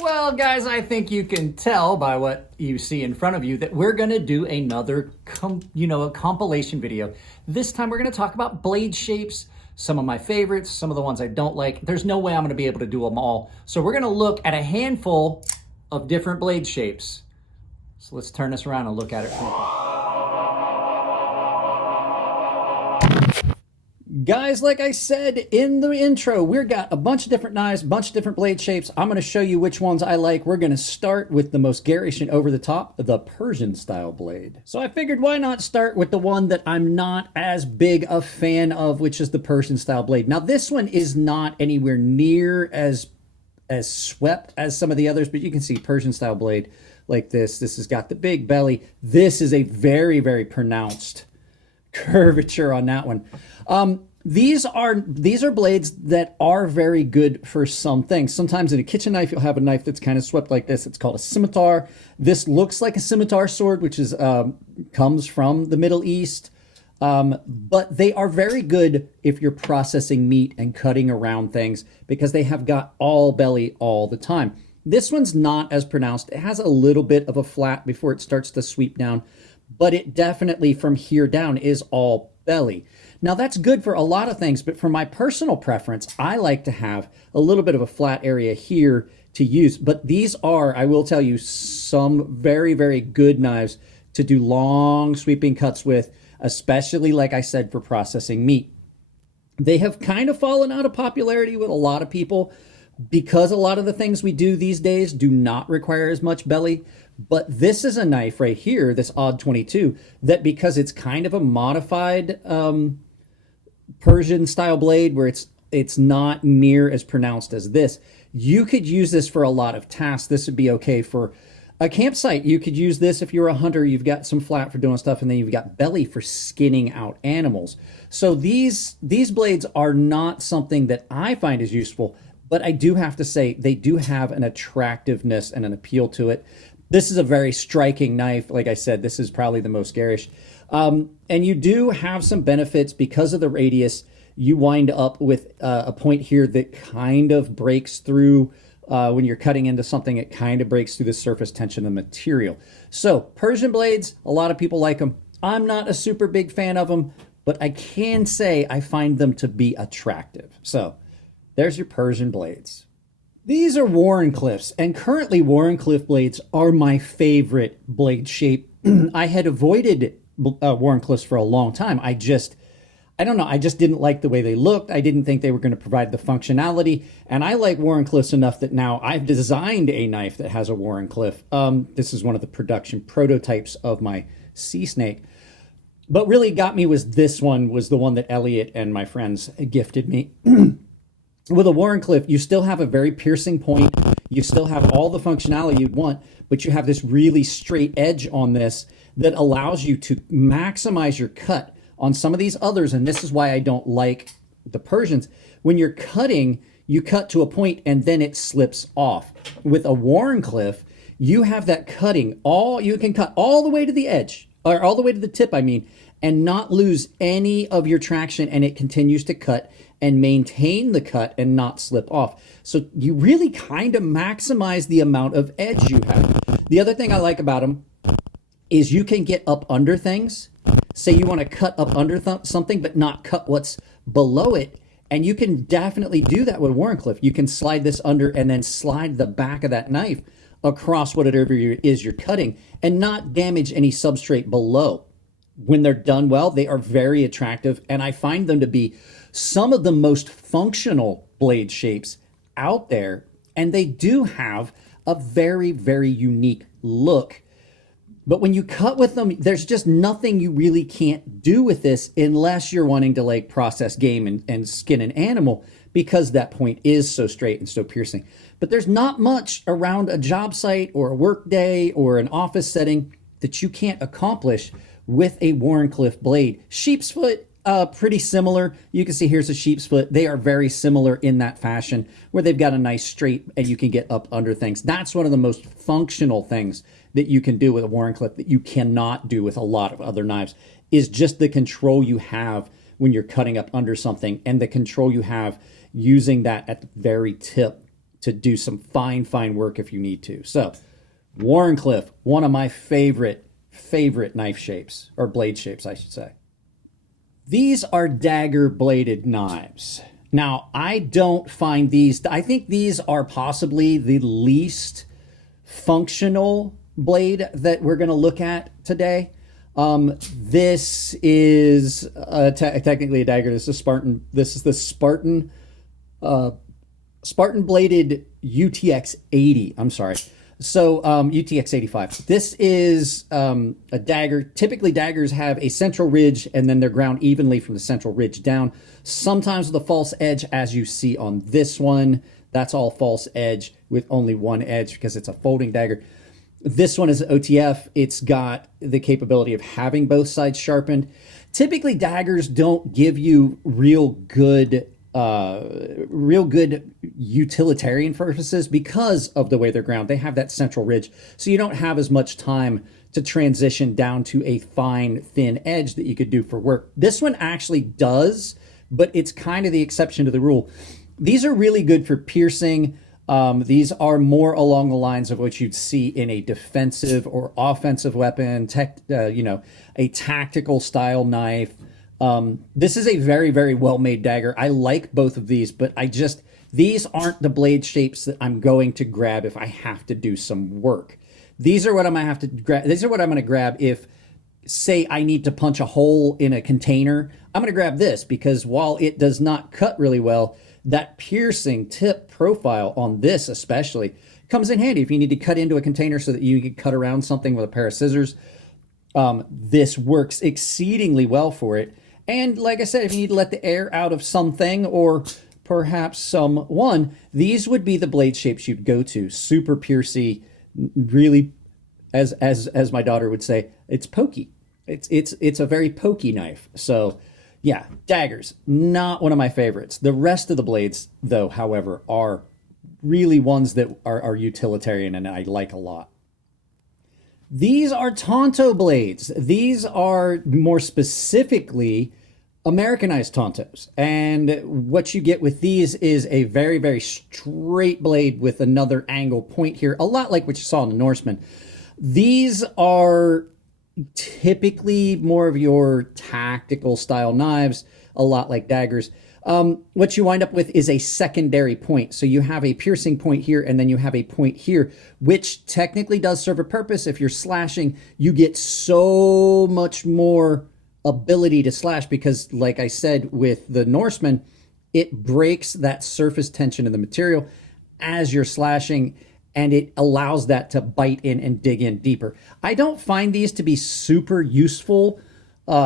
Well, guys, I think you can tell by what you see in front of you that we're going to do another, a compilation video. This time we're going to talk about blade shapes, some of my favorites, some of the ones I don't like. There's no way I'm going to be able to do them all. So we're going to look at a handful of different blade shapes. So let's turn this around and look at it from the Guys, like I said in the intro, we've got a bunch of different knives, a bunch of different blade shapes. I'm going to show you which ones I like. We're going to start with the most garish and over the top, the Persian style blade. So I figured why not start with the one that I'm not as big a fan of, which is the Persian style blade. Now this one is not anywhere near as swept as some of the others, but you can see Persian style blade like this. This has got the big belly. This is a very, very pronounced curvature on that one. These are blades that are very good for some things. Sometimes in a kitchen knife, you'll have a knife that's kind of swept like this. It's called a scimitar. This looks like a scimitar sword, which is comes from the Middle East. But they are very good if you're processing meat and cutting around things because they have got all belly all the time. This one's not as pronounced. It has a little bit of a flat before it starts to sweep down, but it definitely from here down is all belly. Now that's good for a lot of things, but for my personal preference, I like to have a little bit of a flat area here to use. But these are, I will tell you, some very, very good knives to do long sweeping cuts with, especially, like I said, for processing meat. They have kind of fallen out of popularity with a lot of people because a lot of the things we do these days do not require as much belly. But this is a knife right here, this Odd 22, that because it's kind of a modified Persian style blade where it's not near as pronounced as this, you could use this for a lot of tasks. This would be okay for a campsite. You could use this if you're a hunter, you've got some flat for doing stuff, and then you've got belly for skinning out animals. So these blades are not something that I find is useful, but I do have to say they do have an attractiveness and an appeal to it. This is a very striking knife. Like I said, this is probably the most garish. And you do have some benefits because of the radius. You wind up with a point here that kind of breaks through when you're cutting into something. It kind of breaks through the surface tension of the material. So Persian blades, a lot of people like them. I'm not a super big fan of them, but I can say I find them to be attractive. So there's your Persian blades. These are Wharncliffes, and currently Wharncliffe blades are my favorite blade shape. I had avoided Wharncliffes for a long time. I don't know, I just didn't like the way they looked. I didn't think they were going to provide the functionality, and I like Wharncliffes enough that now I've designed a knife that has a Wharncliffe. This is one of the production prototypes of my sea snake. But really got me was this one, was the one that Elliot and my friends gifted me. With a Wharncliffe, you still have a very piercing point. You still have all the functionality you'd want, but you have this really straight edge on this that allows you to maximize your cut on some of these others. And this is why I don't like the Persians. When you're cutting, you cut to a point and then it slips off. With a Wharncliffe, you have that cutting. You can cut all the way to the edge, or all the way to the tip, I mean, and not lose any of your traction, and it continues to cut and maintain the cut and not slip off. So you really kind of maximize the amount of edge you have. The other thing I like about them is you can get up under things. Say you want to cut up under something but not cut what's below it, and you can definitely do that with Wharncliffe. You can slide this under and then slide the back of that knife across whatever it is you're cutting and not damage any substrate below. When they're done well, they are very attractive, and I find them to be some of the most functional blade shapes out there, and they do have a very, very unique look. But when you cut with them, there's just nothing you really can't do with this unless you're wanting to like process game and skin an animal, because that point is so straight and so piercing. But there's not much around a job site or a work day or an office setting that you can't accomplish with a Wharncliffe blade. Sheep's foot, pretty similar. You can see here's a sheep's foot. They are very similar in that fashion where they've got a nice straight and you can get up under things. That's one of the most functional things that you can do with a Wharncliffe that you cannot do with a lot of other knives, is just the control you have when you're cutting up under something and the control you have using that at the very tip to do some fine work if you need to. So Wharncliffe, one of my favorite knife shapes, or blade shapes, I should say. These are dagger bladed knives. Now, I don't find these, I think these are possibly the least functional blade that we're going to look at today. This is technically a dagger. This is Spartan. This is the Spartan bladed UTX 80. I'm sorry. So UTX 85. This is a dagger. Typically, daggers have a central ridge, and then they're ground evenly from the central ridge down. Sometimes with a false edge, as you see on this one. That's all false edge with only one edge because it's a folding dagger. This one is OTF. It's got the capability of having both sides sharpened. Typically, daggers don't give you real good utilitarian purposes because of the way they're ground. They have that central ridge, so you don't have as much time to transition down to a fine, thin edge that you could do for work. This one actually does, but it's kind of the exception to the rule. These are really good for piercing. These are more along the lines of what you'd see in a defensive or offensive weapon, a tactical style knife. This is a very well-made dagger. I like both of these, but these aren't the blade shapes that I'm going to grab if I have to do some work. These are what I'm going to have to grab. These are what I'm going to grab if, say, I need to punch a hole in a container. I'm going to grab this because while it does not cut really well, that piercing tip profile on this especially comes in handy if you need to cut into a container so that you can cut around something with a pair of scissors. This works exceedingly well for it. And like I said, if you need to let the air out of something or perhaps someone, these would be the blade shapes you'd go to. Super piercy, really, as my daughter would say, it's pokey. It's a very pokey knife. So yeah, daggers, not one of my favorites. The rest of the blades, though, however, are really ones that are utilitarian and I like a lot. These are Tonto blades. These are more specifically Americanized Tontos. And what you get with these is a very straight blade with another angle point here, a lot like what you saw in the Norseman. These are typically more of your tactical style knives, a lot like daggers. What you wind up with is a secondary point. So you have a piercing point here, and then you have a point here, which technically does serve a purpose. If you're slashing, you get so much more ability to slash because, like I said, with the Norseman, it breaks that surface tension of the material as you're slashing, and it allows that to bite in and dig in deeper. I don't find these to be super useful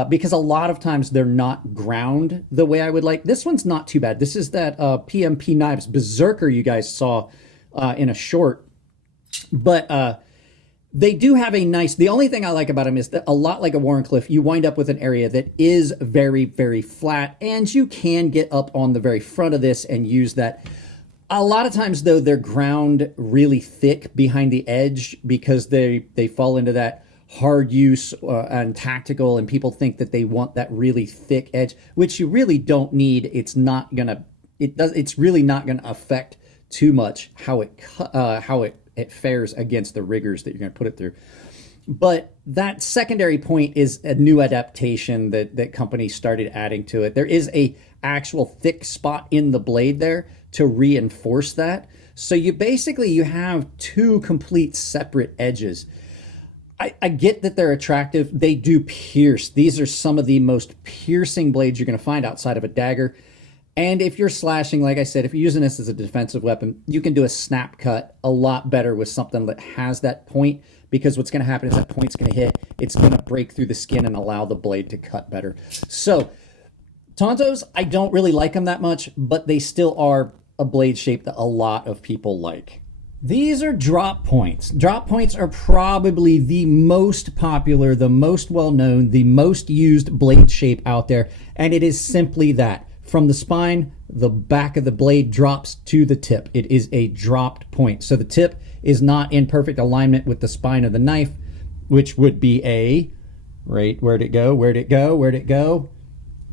because a lot of times they're not ground the way I would like. This one's not too bad. This is that PMP Knives Berserker you guys saw in a short. But they do have a nice... The only thing I like about them is that a lot like a Wharncliffe, you wind up with an area that is very flat, and you can get up on the very front of this and use that. A lot of times, though, they're ground really thick behind the edge because they fall into that hard use and tactical, and people think that they want that really thick edge, which you really don't need. It's really not gonna affect too much how it fares against the riggers that you're gonna put it through. But that secondary point is a new adaptation that companies started adding to it. There is a actual thick spot in the blade there to reinforce that. So you have two complete separate edges. I get that they're attractive. They do pierce. These are some of the most piercing blades you're going to find outside of a dagger. And if you're slashing, like I said, if you're using this as a defensive weapon, you can do a snap cut a lot better with something that has that point, because what's going to happen is that point's going to hit. It's going to break through the skin and allow the blade to cut better. So Tontos, I don't really like them that much, but they still are a blade shape that a lot of people like. These are drop points. Drop points are probably the most popular, the most well-known, the most used blade shape out there, and it is simply that. From the spine, the back of the blade drops to the tip. It is a dropped point. So the tip is not in perfect alignment with the spine of the knife, which would be right, where'd it go?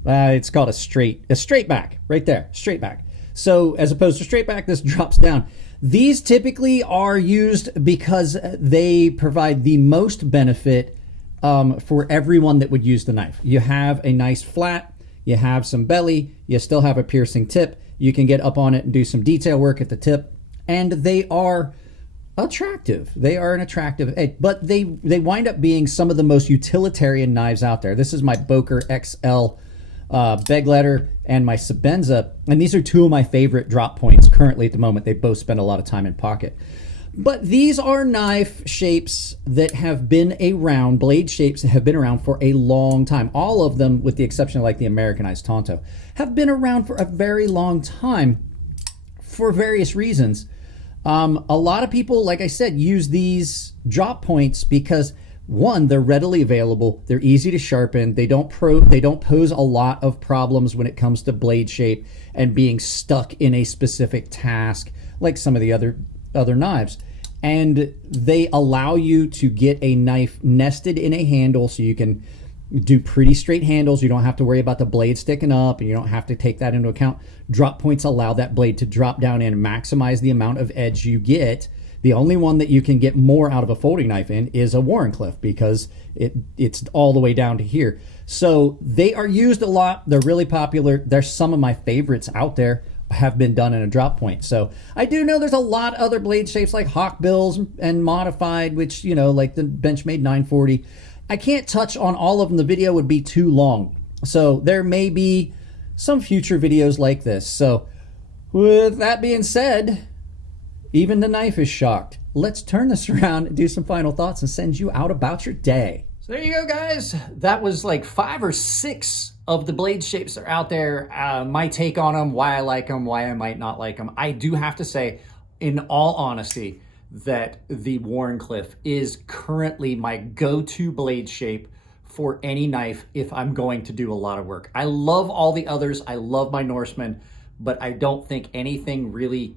It's called a straight back, right there, straight back. So as opposed to straight back, this drops down. These typically are used because they provide the most benefit for everyone that would use the knife. You have a nice flat, you have some belly, you still have a piercing tip, you can get up on it and do some detail work at the tip, and they are attractive. They are an attractive edge, but they wind up being some of the most utilitarian knives out there. This is my Boker XL beg letter and my Sebenza, and these are two of my favorite drop points currently at the moment. They both spend a lot of time in pocket. But these are knife shapes that have been around, blade shapes that have been around for a long time. All of them, with the exception of like the Americanized Tonto, have been around for a very long time for various reasons. A lot of people, like I said, use these drop points because, one, they're readily available, they're easy to sharpen, they don't pose a lot of problems when it comes to blade shape and being stuck in a specific task like some of the other knives. And they allow you to get a knife nested in a handle so you can do pretty straight handles. You don't have to worry about the blade sticking up, and you don't have to take that into account. Drop points allow that blade to drop down and maximize the amount of edge you get. The only one that you can get more out of a folding knife in is a Wharncliffe because it's all the way down to here. So they are used a lot. They're really popular. They're some of my favorites out there, have been done in a drop point. So I do know there's a lot of other blade shapes like Hawkbills and modified, which, you know, like the Benchmade 940. I can't touch on all of them. The video would be too long. So there may be some future videos like this. So with that being said, even the knife is shocked. Let's turn this around and do some final thoughts and send you out about your day. So there you go, guys. That was like 5 or 6 of the blade shapes that are out there. My take on them, why I like them, why I might not like them. I do have to say, in all honesty, that the Wharncliffe is currently my go-to blade shape for any knife if I'm going to do a lot of work. I love all the others. I love my Norseman, but I don't think anything really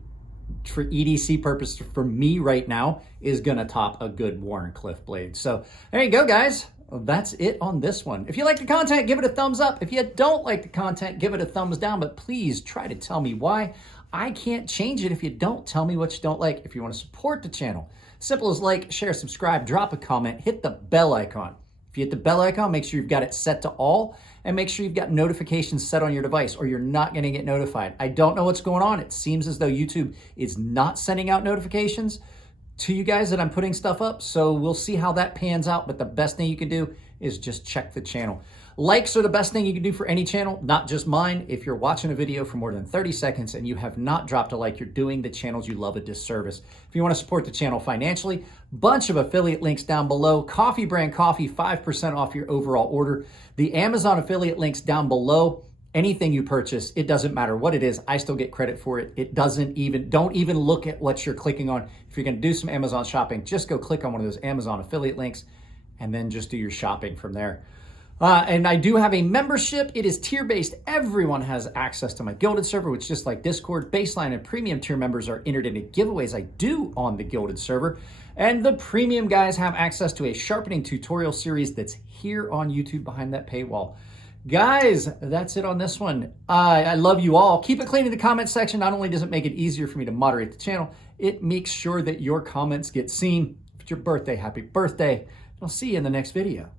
for EDC purpose for me right now is gonna top a good Wharncliffe blade. So there you go, guys. That's it on this one. If you like the content, give it a thumbs up. If you don't like the content, give it a thumbs down, but please try to tell me why. I can't change it if you don't tell me what you don't like. If you want to support the channel, simple as like, share, subscribe, drop a comment, hit the bell icon. If you hit the bell icon, make sure you've got it set to all, and make sure you've got notifications set on your device or you're not going to get notified. I don't know what's going on. It seems as though YouTube is not sending out notifications to you guys that I'm putting stuff up, so we'll see how that pans out, but the best thing you can do is just check the channel. Likes are the best thing you can do for any channel, not just mine. If you're watching a video for more than 30 seconds and you have not dropped a like, you're doing the channels you love a disservice. If you want to support the channel financially, bunch of affiliate links down below. Coffee brand coffee, 5% off your overall order. The Amazon affiliate links down below. Anything you purchase, it doesn't matter what it is, I still get credit for it. Don't even look at what you're clicking on. If you're gonna do some Amazon shopping, just go click on one of those Amazon affiliate links and then just do your shopping from there. And I do have a membership. It is tier-based. Everyone has access to my Gilded server, which, just like Discord, baseline and premium tier members are entered into giveaways I do on the Gilded server. And the premium guys have access to a sharpening tutorial series that's here on YouTube behind that paywall. Guys, that's it on this one. I love you all. Keep it clean in the comment section. Not only does it make it easier for me to moderate the channel, it makes sure that your comments get seen. If it's your birthday, happy birthday. I'll see you in the next video.